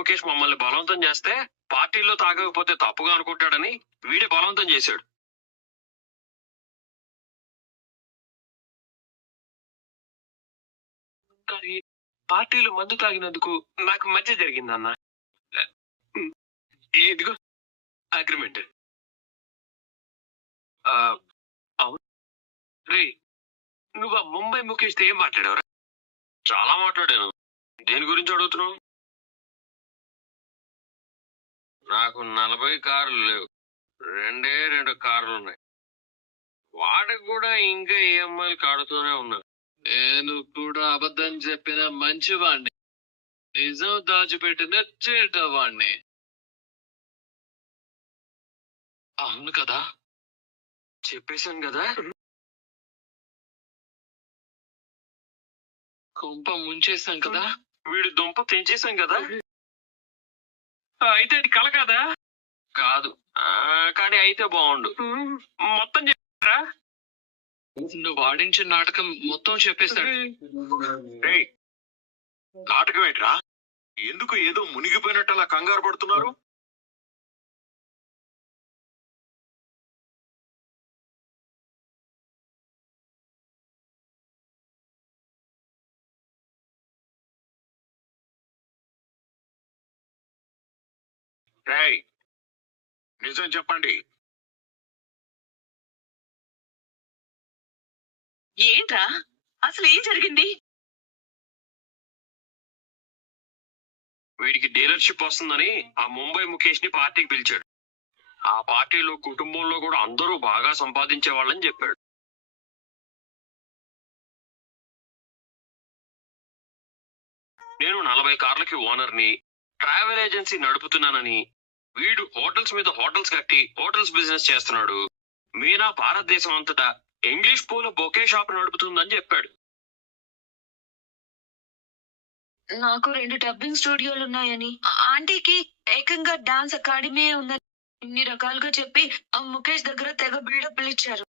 ముఖేష్ మమ్మల్ని బలవంతం చేస్తే పార్టీలో తాగకపోతే తప్పుగా అనుకుంటాడని వీడే బలవంతం చేశాడు. కానీ పార్టీలో మందు తాగినందుకు నాకు మధ్య జరిగిందన్న. ఇదిగో అగ్రిమెంట్. అవును రే, నువ్వు ఆ ముంబై ముఖేష్ తో ఏం మాట్లాడావురా? చాలా మాట్లాడాను. దేని గురించి అడుగుతున్నావు? నాకు 40 కార్లు లేవు, 2 కార్లు ఉన్నాయి. వాడికి కూడా ఇంకా ఈఎంఐలు కాడుతూనే ఉన్నా. నేను కూడా అబద్ధం చెప్పిన మంచివాణ్ణి, నిజం దాచిపెట్టిన చెడ్డవాణ్ణి. అవును కదా, చెప్పేశాను కదా. కుంప ముంచేశాం కదా, వీడి దుంప తెంచేశాం కదా. అయితే అది కల కదా? కాదు, కానీ అయితే బాగుండు. మొత్తం చెప్పారా? నువ్వు ఆడించిన నాటకం మొత్తం చెప్పేశాడు. నాటకం ఏంట్రా? ఎందుకు ఏదో మునిగిపోయినట్టు అలా కంగారు పడుతున్నారు? నిజం చెప్పండి. ఏంట్రా అసలు ఏం జరిగింది? వీడికి డీలర్షిప్ వస్తుందని ఆ ముంబై ముఖేష్ ని పార్టీకి పిలిచాడు. ఆ పార్టీలో కుటుంబంలో కూడా అందరూ బాగా సంపాదించే వాళ్ళని చెప్పాడు. నేను 40 కార్లకి ఓనర్ని, ట్రావెల్ ఏజెన్సీ నడుపుతున్నానని, వీడు హోటల్స్ మీద హోటల్స్ కట్టి హోటల్స్ బిజినెస్ చేస్తున్నాడు, మీనా భారతదేశం అంతటా ఇంగ్లీష్ పూల బొకే షాప్ నడుపుతుందని చెప్పాడు. నాకు 2 డబ్బింగ్ స్టూడియోలు ఉన్నాయని, ఆంటీకి ఏకంగా డాన్స్ అకాడమీ ఉందని ఇన్ని రకాలుగా చెప్పి ఆ ముఖేష్ దగ్గర తెగ బిల్డప్ ఇచ్చారు.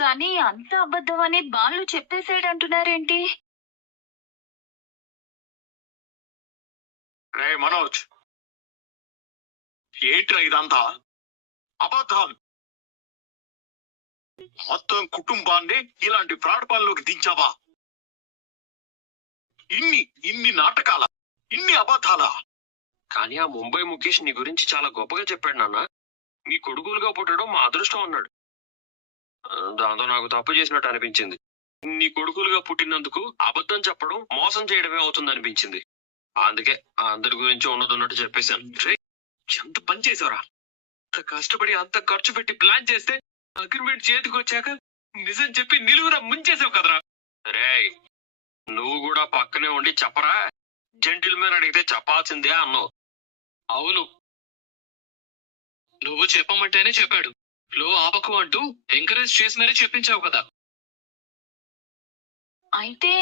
కానీ అంత అబద్ధం అని బాలు చెప్పేసాడంటున్నారేంటి? రే మనోజ్, ఏంట్రా ఇదంతా? అబద్ధాలు. మొత్తం కుటుంబాన్ని ఇలాంటి ఫ్రాడ్ పనులోకి దించావా? ఇన్ని నాటకాల, ఇన్ని అబద్ధాల. కానీ ఆ ముంబై ముఖేష్ నీ గురించి చాలా గొప్పగా చెప్పాడు నాన్న. మీ కొడుకులుగా పుట్టడం మా అదృష్టం అన్నాడు. దాంతో నాకు తప్పు చేసినట్టు అనిపించింది. నీ కొడుకులుగా పుట్టినందుకు అబద్ధం చెప్పడం మోసం చేయడమే అవుతుంది అనిపించింది. అందుకే అందరి గురించి ఉన్నట్టు చెప్పేశాను. ఎంత పని చేసావురా? అంత కష్టపడి అంత ఖర్చు పెట్టి ప్లాన్ చేస్తే అగ్రిమెంట్ చేతికి వచ్చాక నిజం చెప్పి నిలువురా ముంచేసావు కదరా. రే, నువ్వు కూడా పక్కనే ఉండి చెప్పరా? జెంటిల్మెన్ అడిగితే చెప్పాల్సిందే అన్నావు. అవును, నువ్వు చెప్పమంటేనే చెప్పాడు. ఫ్లో ఆపకు అంటూ ఎంకరేజ్ చేసినని చెప్పించావు కదా. అయితే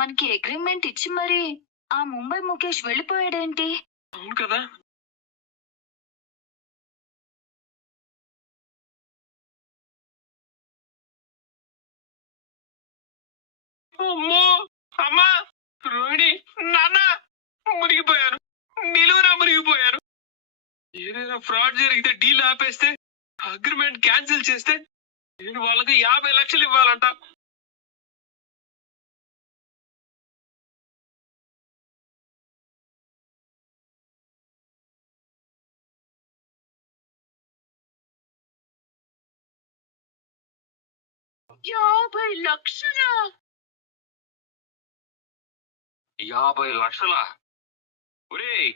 మనకి అగ్రిమెంట్ ఇచ్చి మరి ఆ ముంబై ముఖేష్ వెళ్ళిపోయాడేంటి? అవును కదా. అమ్మో, అమ్మా, రోహిణి, నాన్న మునిగిపోయారు, నిలువునా మునిగిపోయారు. ఏదైనా ఫ్రాడ్ జరిగితే డీల్ ఆపేస్తే, అగ్రిమెంట్ క్యాన్సిల్ చేస్తే నేను వాళ్ళకి 50 లక్షలు ఇవ్వాలంట. యాభై లక్షలా? 50 లక్షలా? ఒరేయ్,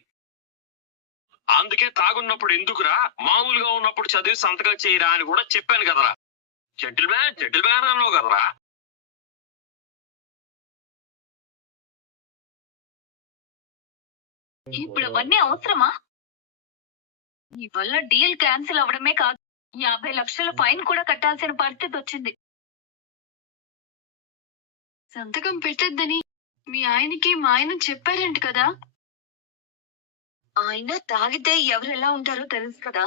అందుకే తాగున్నప్పుడు ఎందుకురా, మామూలుగా ఉన్నప్పుడు చదివి సంతకం చేయరా అని కూడా చెప్పాను కదరా. జెంటిల్మ్యాన్ అన్నావు కదరా. ఇప్పుడు అవన్నీ అవసరమా? నీ వల్ల డీల్ క్యాన్సిల్ అవడమే కాదు, 50 లక్షల ఫైన్ కూడా కట్టాల్సిన పరిస్థితి వచ్చింది. సంతకం పెట్టొద్దని మీ ఆయనకి మా ఆయన చెప్పారంట కదా. ఆయన తాగితే ఎవరెలా ఉంటారో తెలుసు కదా.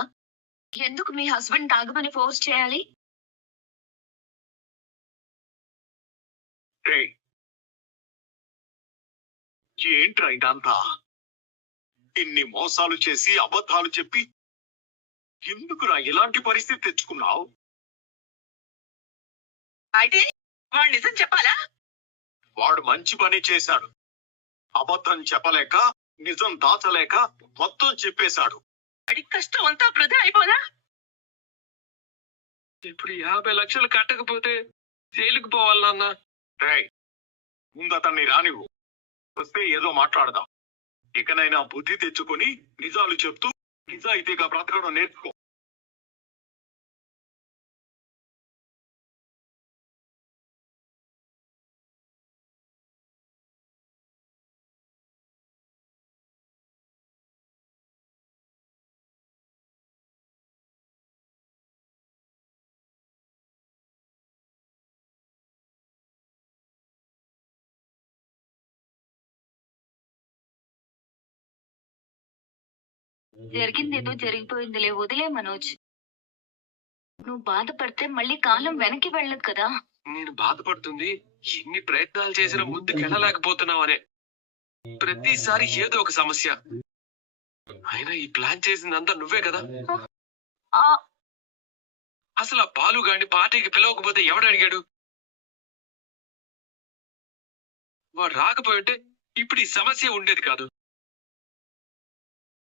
ఎందుకు మీ హస్బెండ్ తాగమని ఫోర్స్ చేయాలి? ఏంట్రా ఇదంతా? ఇన్ని మోసాలు చేసి అబద్ధాలు చెప్పి ఎందుకురా ఇలాంటి పరిస్థితి తెచ్చుకున్నావు? అయితే వాడు నిజం చెప్పాలా? వాడు మంచి పని చేశాడు. అబద్ధం చెప్పలేక, నిజం దాచలేక మొత్తం చెప్పేశాడు. వాడి కష్టం అంతా వృధా అయిపోదా? ఇప్పుడు 50 లక్షలు కట్టకపోతే జైలుకు పోవాలి నాన్న. రేయ్, ముందు అతన్ని రానివ్వు. వస్తే ఏదో మాట్లాడదాం. ఇకనైనా బుద్ధి తెచ్చుకొని నిజాలు చెప్తూ నిజాయితీగా బ్రతకడం నేర్చుకో. జరిగిందేదో జరిగిపోయిందిలే, వదిలే మనోజ్. నువ్వు బాధపడితే మళ్ళీ కాలం వెనక్కి వెళ్ళదు కదా. నేను బాధపడుతుంది ఎన్ని ప్రయత్నాలు చేసినా ముందుకెళ్ళలేకపోతున్నావనే. ప్రతిసారి ఏదో ఒక సమస్య. అయినా ఈ ప్లాన్ చేసిందంతా నువ్వే కదా. ఆ అసలు ఆ బాలు గాని పార్టీకి పిలవకపోతే ఎవడు అడిగాడు? వాడు రాకపోయింటే ఇప్పుడు ఈ సమస్య ఉండేది కాదు.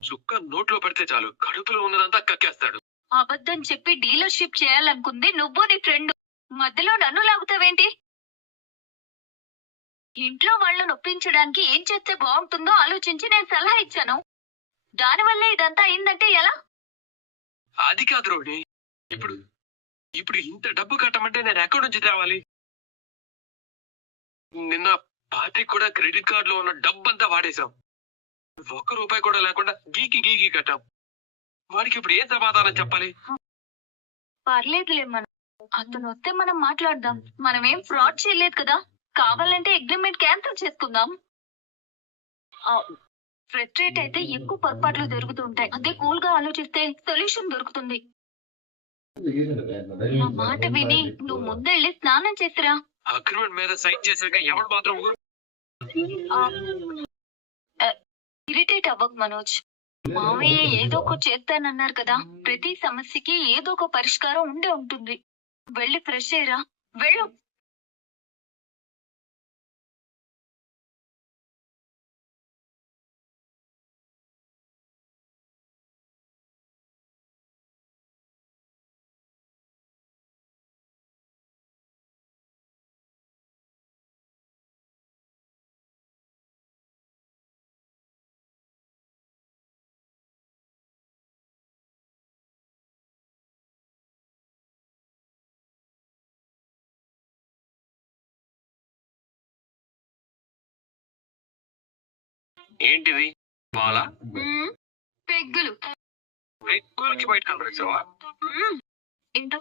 చుక్క నోట్లో పెడితే చాలు, కడుపులో ఉన్నదంతా కక్కేస్తాడు. అబద్ధం చెప్పి డీలర్షిప్ చేయాలనుకుంది నువ్వు నీ ఫ్రెండ్. మధ్యలో నన్ను లాగుతావేంటి? ఇంట్లో వాళ్ళని ఒప్పించడానికి ఏం చేస్తే బాగుంటుందో ఆలోచించి నేను సలహా ఇచ్చాను. దానివల్లే ఇదంతా అయిందంటే ఎలా? అది కాదు రోహిణి. ఇప్పుడు ఇప్పుడు ఇంత డబ్బు కట్టమంటే నేను ఎక్కడి నుంచి తేవాలి? నిన్న పార్టీకి కూడా క్రెడిట్ కార్డులో ఉన్న డబ్బంతా వాడేశాం. 1 రూపాయి కూడా లేకుండా గీకి కట్టాం. వాడికి ఇప్పుడు ఏం సమాధానం చెప్పాలి? పర్లేదులే, మనం అతను వస్తే మనం మాట్లాడదాం. మనం ఏం ఫ్రాడ్ చేయలేదు కదా. కావాలంటే అగ్రిమెంట్ క్యాన్సిల్ చేసుకుందాం. ఫ్రస్ట్రేట్ అయితే ఎక్కువ పొరపాట్లు జరుగుతుంటాయి. అదే కూల్ గా ఆలోచిస్తే సొల్యూషన్ దొరుకుతుంది. నా మాట విని నువ్వు ముందెళ్ళి స్నానం చేసిరా. అగ్రిమెంట్ మీద సైన్ చేశాక ఎవడు మాత్రం ఇరిటేట్ అవ్వకు మనోజ్. మావయ్య ఏదో ఒకటి చేస్తానన్నారు కదా. ప్రతి సమస్యకి ఏదో ఒక పరిష్కారం ఉండే ఉంటుంది. వెళ్ళి ఫ్రెష్ అయ్యరా, వెళ్ళు. ఏంటిది? పాలా? పెగ్గులు. ఎక్కువకి బయట కనపడేసావా? ఇంత